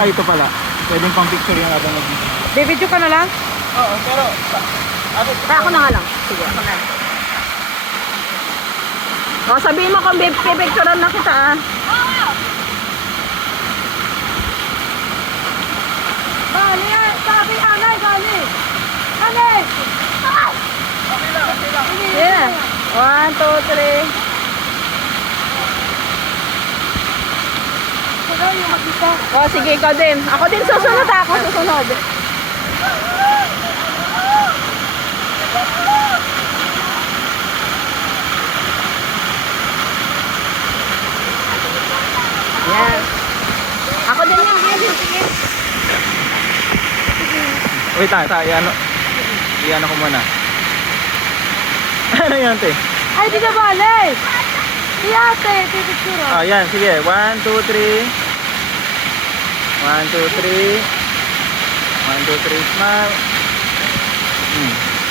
Ay, ito pala. Pwedeng pang picture yung habang nag-video. Bibidyo ka na lang? Oo, pero... Ako na nga lang. Sige, ako na. O, sabihin mo kung pipicturean na kita ah. Gali yan! Sabi anay! Gali! Anay! Okay lang, okay lang. Yeah. 1, 2, 3. Sige, yung makita. O, sige, ikaw din. Ako din susunod ah. Ako susunod. Yan. Ako din yan. Sige. Wait lang, iyan ako muna. Ano yan, te? Ay, di na bali! Iyate, pipicture. Ah, yan, sige. 1, 2, 3. 1, 2, 3. 1, 2, 3. Smile.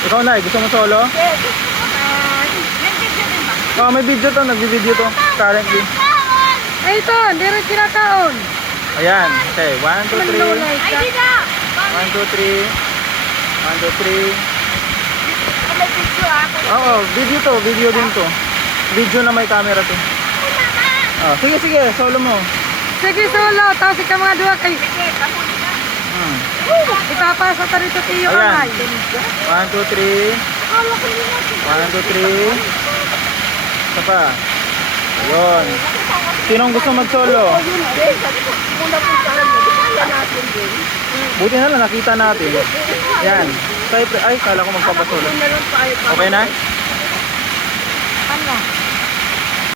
Ikaw na, gusto mo solo? Oh, may video to, nagbi-video to currently. Ay, ito, hindi rin kinakaon. Ayan, okay. 1, 2, 3. 1, 2, 3. 1, 2, 3. 1, 2, 3. Oo, video din to. Video na may camera to. Oh, sige, solo mo. Sige, solo. Tapos ikaw mga duwa kay... Ipapasa ka rito tiyo Ayan. anay. 1, 2, 3. 1, 2, 3. Isa pa. Ayun. Sinong gusto mag-solo? Buti na lang nakita natin. Yan. Ay, kala ko magpapasolo. Okay na?